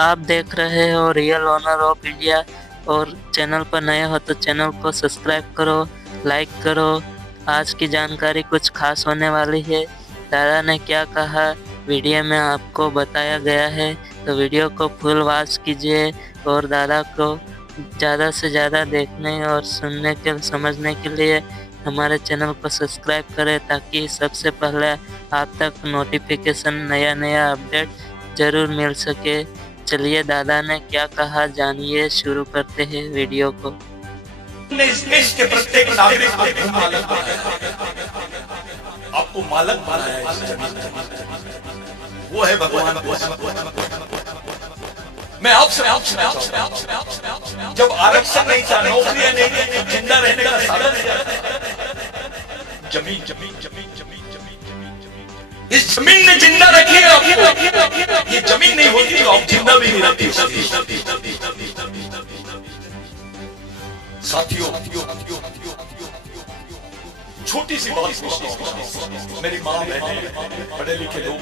आप देख रहे हो रियल ऑनर ऑफ इंडिया और चैनल पर नए हो तो चैनल को सब्सक्राइब करो, लाइक करो। आज की जानकारी कुछ खास होने वाली है। दादा ने क्या कहा वीडियो में आपको बताया गया है, तो वीडियो को फुल वॉच कीजिए और दादा को ज़्यादा से ज़्यादा देखने और सुनने के समझने के लिए हमारे चैनल को सब्सक्राइब करें, ताकि सबसे पहले आप तक नोटिफिकेशन नया अपडेट ज़रूर मिल सके। चलिए दादा ने क्या कहा जानिए, शुरू करते हैं वीडियो को। इस देश के प्रत्येक नागरिक को मालक बनाया, आपको मालक बनाया इस जमीन का। वो है भगवान। मैं आपसे जब आरक्षण नहीं था, नौकरियां नहीं थी, जिंदा रहने का साधन जमीन जमीन जमीन जमीन जमीन जमीन इस जमीन ने जिंदा रखी है आपको। ये जमीन नहीं होती तो आप जिंदा भी नहीं रहती। साथियों, छोटी सी बात, मेरी माँ बहन पढ़े लिखे लोग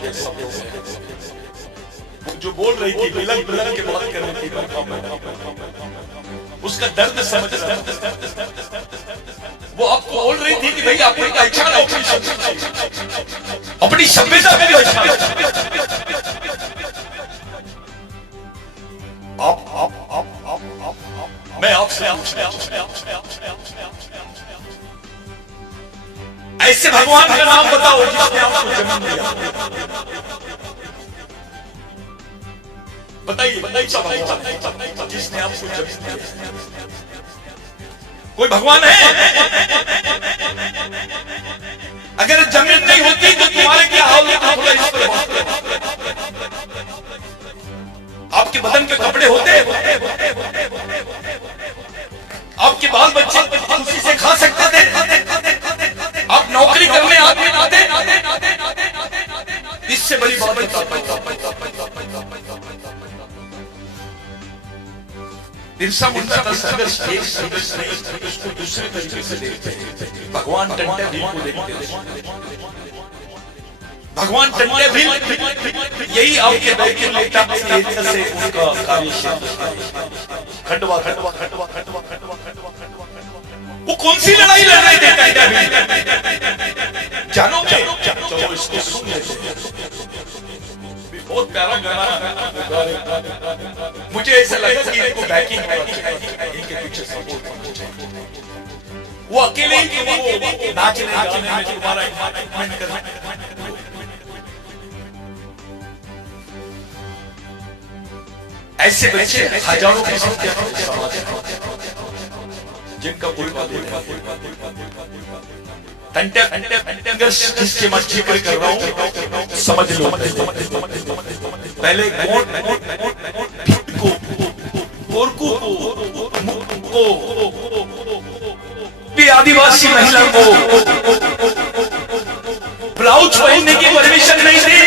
जो बोल रही थी, बिलक बिलक के बात कर रही थी, उसका दर्द समझ रहा। वो आपको बोल रही थी कि भाई आपको पहचान, अपनी सभ्यता में पहचान। मैं आपसे ऐसे भगवान का नाम बताओ जिसने आपको जन्म दिया। बताइए जिसने आपको जन्म दिया। कोई भगवान है? अगर जमीन नहीं होती तो तुम्हारे क्या हाल होता? आपके बदन के कपड़े होते, आपके बाल बच्चे खुशी से खा सकते थे, आप नौकरी करने आते। इससे बड़ी बात बिरसा मुंडा का संघर्ष एक संघर्ष नहीं, उसको दूसरे तरीके से देखते हैं। भगवान टंटे भील को देखते हैं। भगवान टंटे भील यही आपके बैठे लेटा से उनका खटवा खटवा खटवा खटवा खटवा खटवा। वो कौन सी लड़ाई लड़ रहे थे टंटे भील? जानो क्या? इसको सुन लेते। बहुत प्यारा गाना। मुझे ऐसा लगा कि इनको बैकिंग इनके पीछे सपोर्ट। वो अकेले ही वो नाच रहे में तुम्हारा कमेंट करना। ऐसे बच्चे हजारों की संख्या जिनका कोई जिसके मैं जिक्र कर रहा हूं, समझ लो। पहले आदिवासी महिला को ब्लाउज पहनने की परमिशन नहीं थी।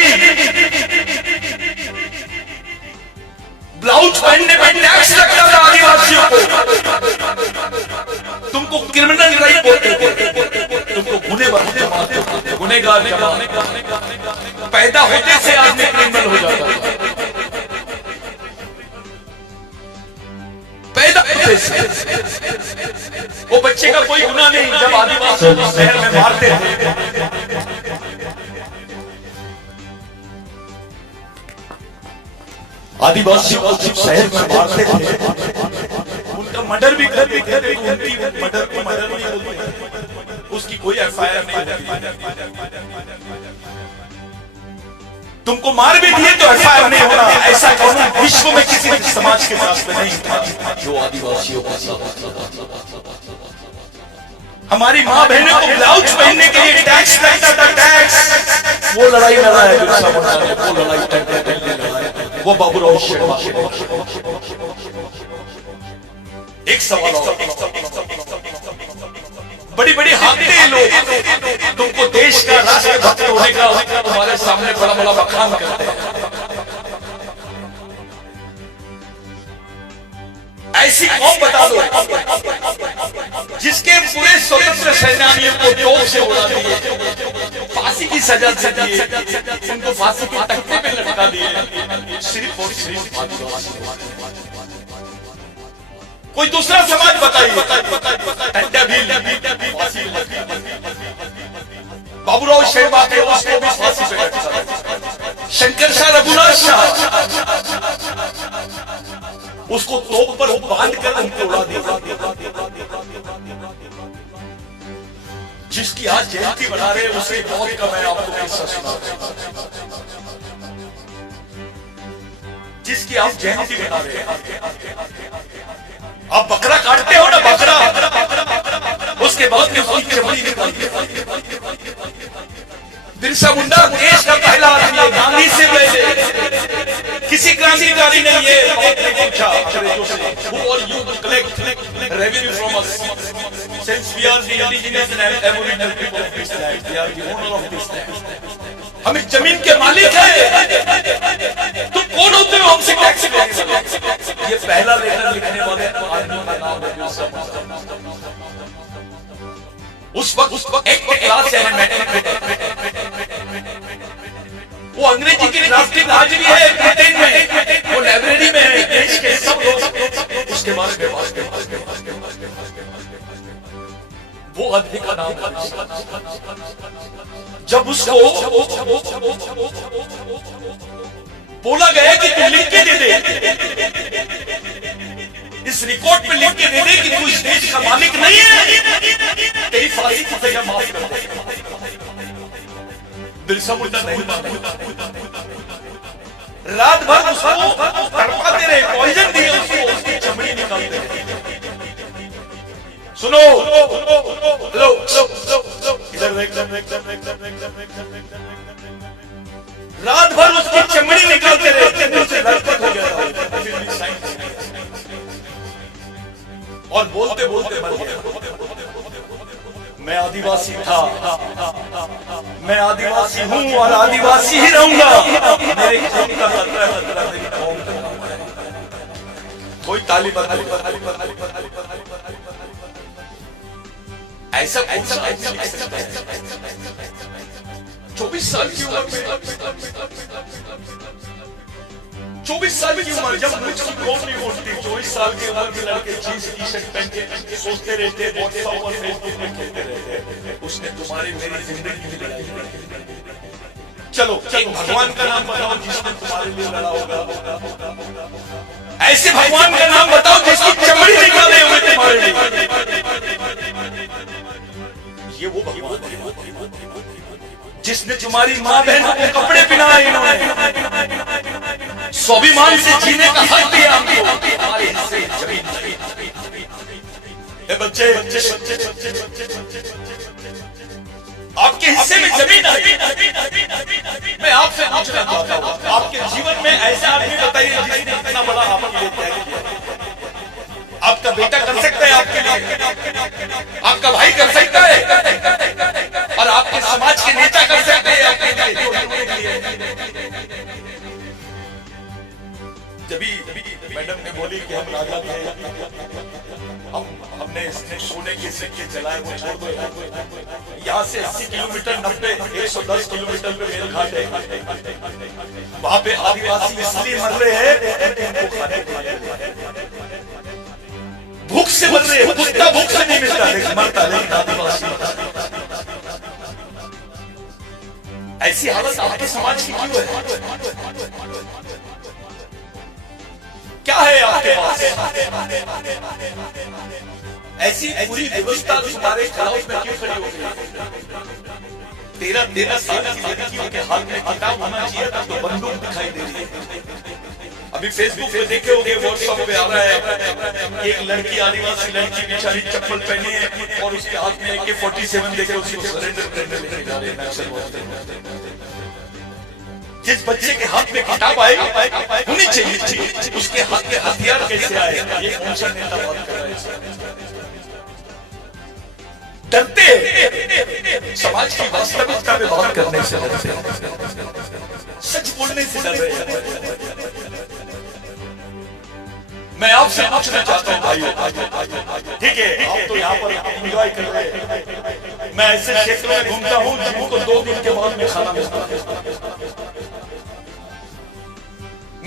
ब्लाउज पहनने पर टैक्स लगता था आदिवासियों को। तुमको क्रिमिनल राइट बोलते थे, तुमको गुनेगार पैदा होते से आदमी क्रिमिनल हो जाता है। पैदा होते से वो बच्चे का कोई गुनाह नहीं। जब आदिवासी शहर में मारते थे, आदिवासी शहर में मारते थे, उनका मर्डर भी कर मर्डर उसकी कोई एफआईआर नहीं होती। तुमको मार भी दिए तो एफआईआर नहीं होना। ऐसा कानून विश्व में किसी भी समाज के साथ में नहीं था जो आदिवासियों का साथ। हमारी माँ बहनों को ब्लाउज पहनने के लिए टैक्स लगता था। टैक्स वो लड़ाई लड़ा है बिरसा मुंडा ने, वो लड़ाई टंटे, वो बाबूराव शर्मा। एक सवाल, बड़ी बड़ी हाकते लोग तुमको देश का राष्ट्रभक्त होने का तुम्हारे सामने बड़ा बड़ा बखान करते हैं। ऐसी कौन बता दो जिसके पूरे स्वतंत्र सेनानियों को तोप से उड़ा दिए, फांसी फांसी की सजा दे दिए, उनको फांसी के तख्ते पे लटका दिए, सिर्फ और सिर्फ आदिवासी। कोई दूसरा समाज बताइए, टंडा भील फांसी पे लटका, बाबूराव शेरबाके उसको भी फांसी पे लटका, शंकर शाह रघुनाथ शाह उसको तोप पर बांध कर उनको उड़ा दिया। जिसकी आज जयंती बना रहे उसे बहुत कम है। आपको किस्सा सुना, जिसकी आप जयंती बना रहे हैं, आप बकरा काटते हो ना, बकरा, उसके बाद में उसकी चमड़ी निकालते हो। बिरसा मुंडा देश का पहला आदमी है, गांधी से पहले किसी क्रांतिकारी ने ये पूछा who are you to collect revenue from us since we are the indigenous and aboriginal people of this land, we are the owner of this land, हम इस जमीन के मालिक हैं, तुम कौन होते हो हमसे टैक्स लेने? ये पहला लेटर लिखने वाले आदमी का नाम है बिरसा मुंडा। उस वक्त एक क्लास है, वो अंग्रेजी की ड्राफ्टिंग आज भी है ब्रिटेन में, वो लाइब्रेरी में है, देश के सब लोग उसके बारे में बात करते हैं। वो आदमी का नाम है, जब उसको बोला गया कि तू लिख के दे दे, इस रिकॉर्ड पे लिख के दे दे कि तू इस देश का मालिक नहीं है, तेरी फांसी की सजा माफ कर दे। बिरसा मुंडा नहीं माना, रात भर उसको तड़पाते रहे, पॉइजन दिए उसको, उसकी चमड़ी निकालते रहे। सुनो, हेलो, इधर देख, रात भर उसकी चमड़ी निकालते रहे, उसे लड़पट हो गया था और बोलते बोलते मर गया। मैं आदिवासी था, मैं आदिवासी हूँ और आदिवासी ही रहूंगा, मेरे खून का खतरा मेरी कौम का नाम है। कोई ताली बजा, ऐसा कौन सा आदमी लिख सकता है? 24 साल की उम्र में, 24 साल की उम्र, जब मुझको कौन नहीं बोलती, 24 साल की उम्र के लड़के जीन्स टी शर्ट पहन के सोचते रहते, व्हाट्सएप और फेसबुक में खेलते रहते, उसने तुम्हारी मेरी जिंदगी में लड़ाई। चलो एक भगवान का नाम बताओ जिसने तुम्हारे लिए लड़ा होगा, ऐसे भगवान का नाम बताओ जिसकी चमड़ी निकाले हुए तुम्हारे लिए। ये वो भगवान है जिसने तुम्हारी माँ बहनों को कपड़े पहनाए, इन्होंने स्वाभिमान से जीने का हक दिया हमको, हमारे हिस्से जमीन। बच्चे, आपके हिस्से में जमीन है। मैं आपसे पूछना चाहता हूँ, आपके जीवन में ऐसा आदमी बताइए जिसने इतना बड़ा आपके लिए त्याग किया। आपका बेटा कर सकता है आपके लिए, आपका भाई कर सकता है, और आपके समाज के नेता कर सकते हैं आपके लिए। जब मैडम ने बोली कि हम राजा थे, हमने सोने के सिक्के जलाए, वो छोड़ दो। यहाँ से 80 किलोमीटर 90 110 किलोमीटर पे मेल घाट है, वहां पे आदिवासी इसलिए मर रहे हैं, भूख से मर रहे हैं। कुत्ता भूख से नहीं मिलता, लेकिन मरता, लेकिन आदिवासी। ऐसी हालत आपके समाज की क्यों है? क्या है आपके पास? ऐसी पूरी व्यवस्था तुम्हारे खिलाफ में क्यों खड़ी हो गई? 13 साल की लड़कियों के हाथ में किताब होना चाहिए था, तो बंदूक दिखाई दे रही है। अभी फेसबुक पे देखे होंगे, व्हाट्सएप पे आ रहा है, एक लड़की, आदिवासी लड़की बेचारी चप्पल पहनी है और उसके हाथ में AK-47 देके उसको सरेंडर करने लेके जा रहे हैं। जिस बच्चे के हाथ में किताब आए होनी चाहिए, उसके हाथ में हथियार कैसे आए? ये कौन सा नेता बात कर रहा है? डरते समाज की वास्तविकता में बात करने से डरते, सच बोलने से डर रहे हैं। मैं आपसे पूछना चाहता हूँ भाइयों, ठीक है आप तो यहाँ पर एंजॉय कर रहे हैं, मैं ऐसे क्षेत्रों में घूमता हूँ जिनको 2 दिन के बाद में खाना मिलता है।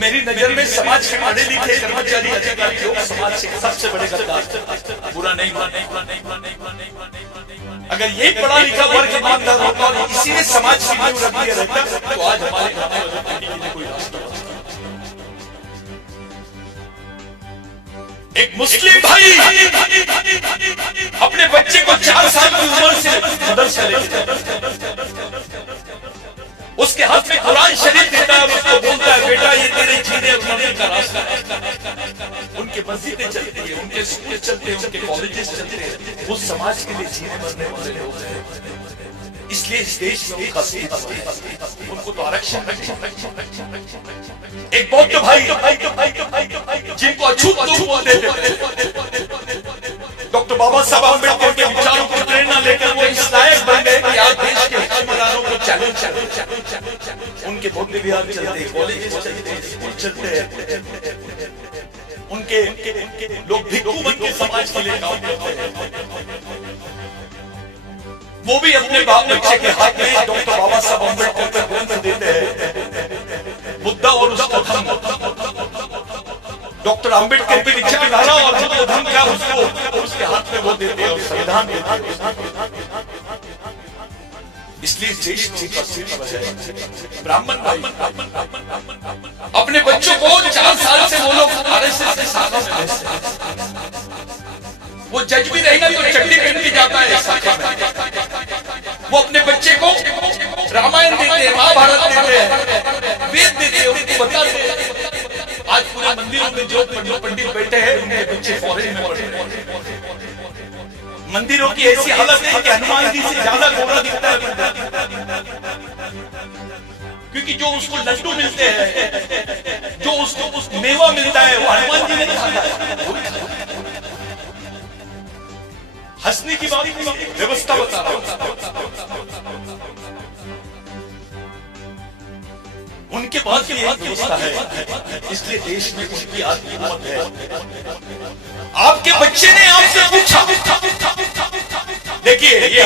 मेरी नजर में समाज के पढ़े लिखे कर्मचारी अधिकारी लोग समाज के सबसे बड़े गद्दार, बुरा नहीं माने। अगर ये पढ़ा लिखा वर्ग ईमानदार होता और इसीलिए समाज की नींव रखी रहता तो आज हमारे घर में कोई रास्ता। एक मुस्लिम भाई अपने बच्चे को 4 साल की उम्र से मदरसा लेके जाता है, उसके हाथ में कुरान शरीफ देता है और उसको बोलता है बेटा ये तेरे जीने और मरने का रास्ता है। उनके मस्जिदें चलती है, उनके स्कूल चलते हैं, उनके कॉलेजेस चलते हैं, वो समाज के लिए जीने मरने वाले लोग हैं। इसलिए इस देश में उनको तो आरक्षण। एक बौद्ध भाई जिनको अछूत लोग बोलते थे, डॉक्टर बाबा साहब अम्बेडकर के विचारों की प्रेरणा लेकर वो इस लायक बन गए कि आज देश के हुक्मरानों को चैलेंज उनके बौद्ध विहार चलते, कॉलेज चलते, स्कूल चलते हैं, उनके लोग भिक्षु बन के समाज के लिए काम करते हैं। वो भी अपने बाप बच्चे के हाथ में डॉक्टर बाबा साहब अम्बेडकर का ग्रंथ देते हैं, बुद्धा और उसका धर्म। डॉक्टर अम्बेडकर के विचारधारा और बुद्ध धर्म का उसको उसके हाथ में वो देते हैं और संविधान देते हैं। इसलिए देश में ब्राह्मण भाई अपने बच्चों को 4 साल से वो लोग आरएसएस के शाखा में भेजते हैं। वो जज भी रहेगा तो चड्डी पहन के जाता है शाखा में। वो अपने बच्चे को रामायण देते हैं, महाभारत देते हैं, वेद देते हैं, उनको बताते हैं। आज पूरे मंदिरों में जो पंडित बैठे हैं उनके बच्चे फॉरेन में पढ़ रहे हैं। मंदिरों की ऐसी हालत है कि हनुमान जी से ज्यादा गोरा दिखता है, क्योंकि जो उसको लड्डू मिलते हैं, जो उसको मेवा मिलता है, वो हनुमान जी ने खाता है। हंसने की बात व्यवस्था बता रहा हूं। उनके पास ये व्यवस्था है, इसलिए देश में उनकी आत्महिम्मत है। आपके बच्चे ने आपसे पूछा, देखिए ये